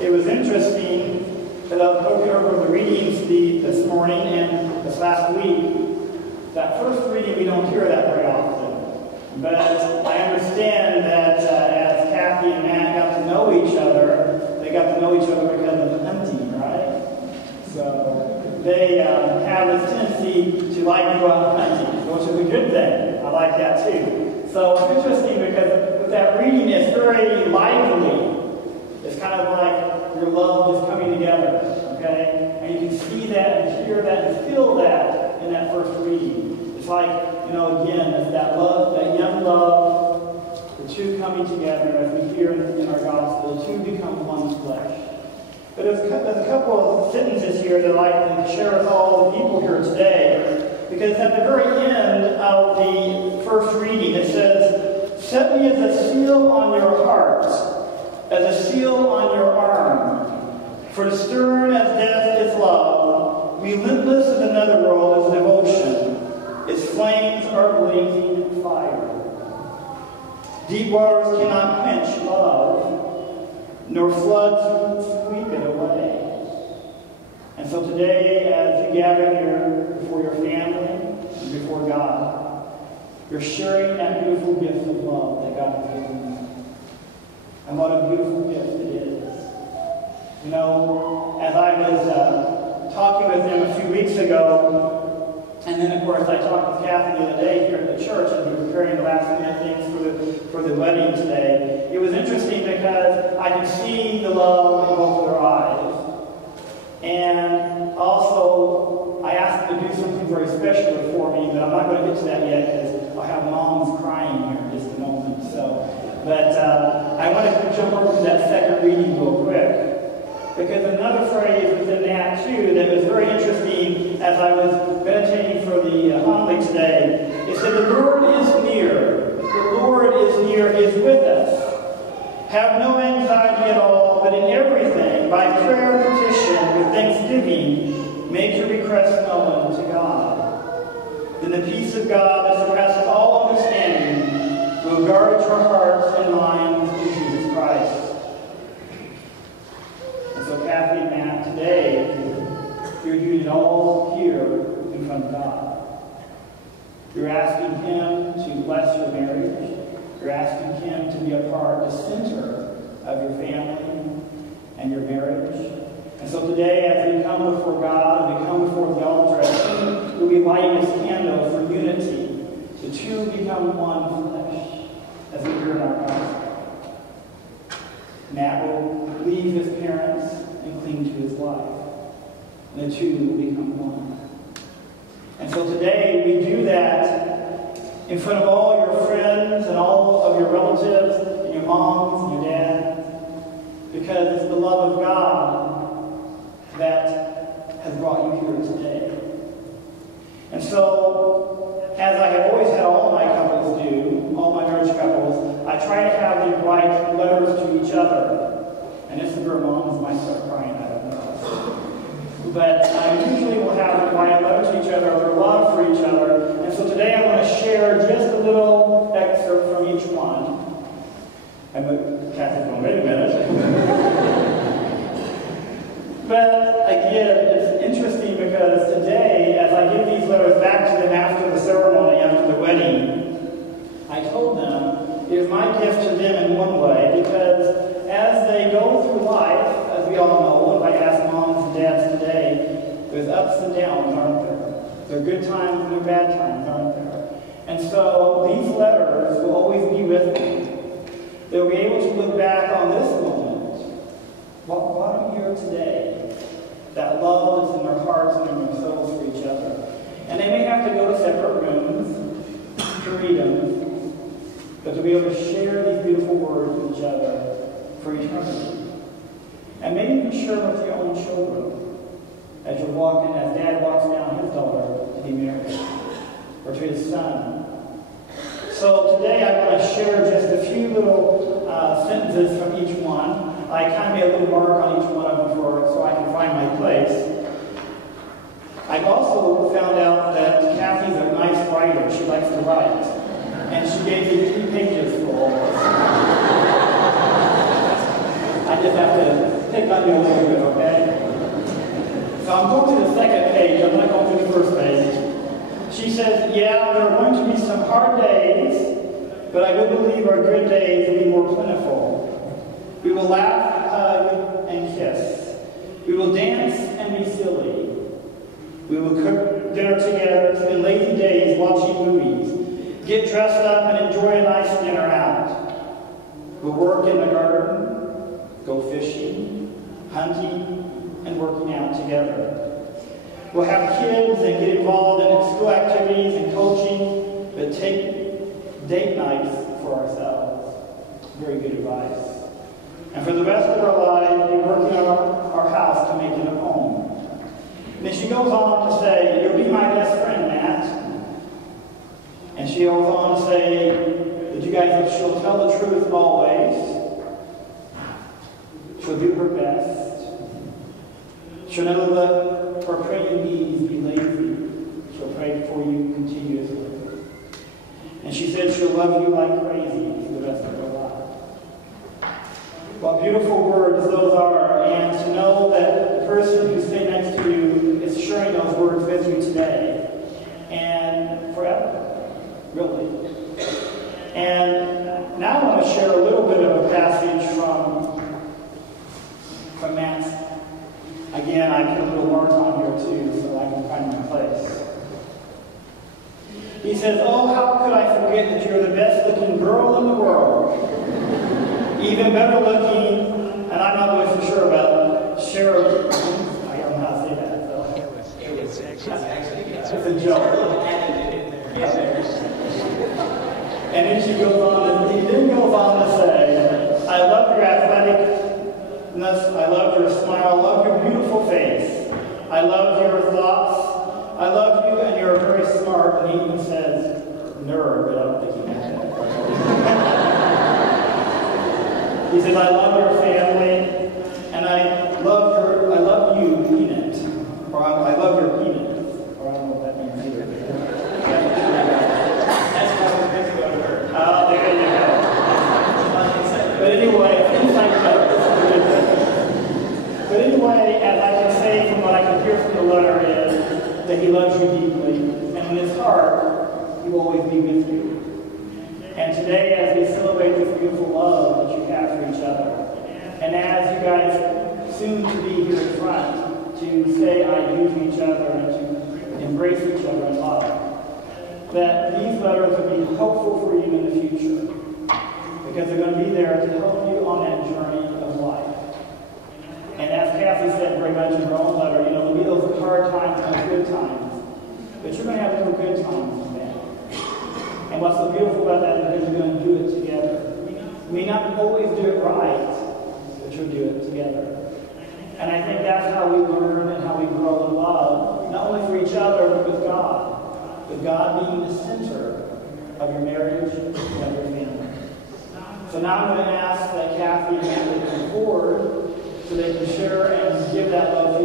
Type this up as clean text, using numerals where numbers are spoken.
It was interesting that I was looking over the readings this morning and this last week. That first reading, we don't hear that very often. But I understand that as Kathy and Matt got to know each other, they got to know each other because of hunting, right? So they have this tendency to like to go out hunting, which is a good thing. I like that too. So it's interesting because with that reading, it's very lively. It's kind of like your love is coming together, okay? And you can see that and hear that and feel that in that first reading. It's like, again, it's that love, that young love, the two coming together as we hear in our gospel, the two become one flesh. But there's a couple of sentences here that I'd like to share with all the people here today, because at the very end of the first reading, it says, "Set me as a seal on your heart, as a seal on your arm. For stern as death is love, relentless as another world is devotion. Its flames are blazing fire. Deep waters cannot quench love, nor floods sweep it away." And so today, as you gather here before your family and before God, you're sharing that beautiful gift of love that God has given you. And what a beautiful gift it is. As I was talking with them a few weeks ago, and then of course I talked with Kathy the other day here at the church as we were preparing the last minute things for the wedding today. It was interesting because I could see the love in both of their eyes. And also, I asked them to do something very special for me, but I'm not going to get to that yet because I have moms crying here in just a moment. But I want to jump over to that second reading real quick. Because another phrase within that too that was very interesting as I was meditating for the homily today. It said, "The Lord is near. The Lord is near, is with us. Have no anxiety at all, but in everything, by prayer and petition, with thanksgiving, make your requests known to God. Then the peace of God that surpasses all understanding will guard your hearts and minds in Jesus Christ." And so Kathy and Matt, today, you're doing it all here in front of God. You're asking Him to bless your marriage. You're asking Him to be a part, the center of your family and your marriage. And so today, as we come before God, and we come before the altar, as He will be lighting His candle for unity, the two become one flesh, as we hear in our gospel. Matt will leave his parents and cling to his wife. And the two will become one. And so today we do that in front of all your friends and all of your relatives and your moms and your dads, because it's the love of God that has brought you here today. And so, as I have always had all my couples do, all my marriage couples, I try to have them write letters to each other. And this is where moms might start crying, I don't know. But I usually will have them write a letter to each other, their love for each other. And so today I want to share just a little excerpt from each one. And Kathy's going, wait a minute. But again, it's interesting because today, as I give these letters back to them after the ceremony, after the wedding, I told them it is my gift to them in one way, because as they go through life, as we all know, if I ask moms and dads today, there's ups and downs, aren't there? There are good times and there are bad times, aren't there? And so these letters will always be with them. They'll be able to look back on this moment. Why are we here today? That love is in their hearts and in their souls for each other. And they may have to go to separate rooms to read them, but to be able to share these beautiful words with each other for eternity. And maybe you can share with your own children as you're walking, as Dad walks down his daughter to be married, or to his son. So today I want to share just a few little sentences from each one. I kind of made a little mark on each one of them so I can find my place. I've also found out that Kathy's a nice writer. She likes to write. And she gave me 3 pages full. I just have to pick on you a little bit, okay? So I'm going to the second page. I'm not going to the first page. She says, yeah, there are going to be some hard days, but I do believe our good days will be more plentiful. We will laugh, hug, and kiss. We will dance and be silly. We will cook dinner together, spend lazy days watching movies, get dressed up and enjoy a nice dinner out. We'll work in the garden, go fishing, hunting, and working out together. We'll have kids and get involved in school activities and coaching, but take date nights for ourselves. Very good advice. And for the rest of our lives, we're working on our house to make it a home. And then she goes on to say, you'll be my best friend, Matt. And she goes on to say that you guys, she'll tell the truth always. She'll do her best. She'll never let her praying knees be lazy. She'll pray for you continuously. And she said she'll love you like crazy for the rest of her life. What beautiful words those are, and to know that the person who's sitting next to you is sharing those words with you today and forever, really. And now I want to share a little bit of a passage from Matt's. Again, I put a little mark on here too, so I can find my place. He says, oh, how could I forget that you're the best looking girl in the world? Even better looking, and I'm not really for sure about Cheryl. I don't know how to say that, though. It's a joke. And then she goes on, and he then goes on to say, I love your athleticness, I love your smile, I love your beautiful face, I love your thoughts, I love you, and you're very smart. And he even says, nerd, but I don't think he meant that. He says, I love your family, and I love you, peanut. Or I love your peanut. Or I don't know what that means either. That's how it's going to go to her. Oh, there you go. But anyway, things like that. But anyway, as I can say from what I can hear from the letter is that he loves you deeply, and in his heart, he will always be with you. And today, as we celebrate this beautiful love that you have for each other, and as you guys soon to be here in front to say I do to each other and to embrace each other in love, that these letters will be hopeful for you in the future, because they're going to be there to help you on that journey of life. And as Kathy said very much in her own letter, there'll be those hard times and those good times, but you're going to have some good times. And what's so beautiful about that is you're going to do it together. You may not always do it right, but you'll do it together. And I think that's how we learn and how we grow in love, not only for each other, but with God. With God being the center of your marriage and of your family. So now I'm going to ask that Kathy and Andy come forward so they can share and give that love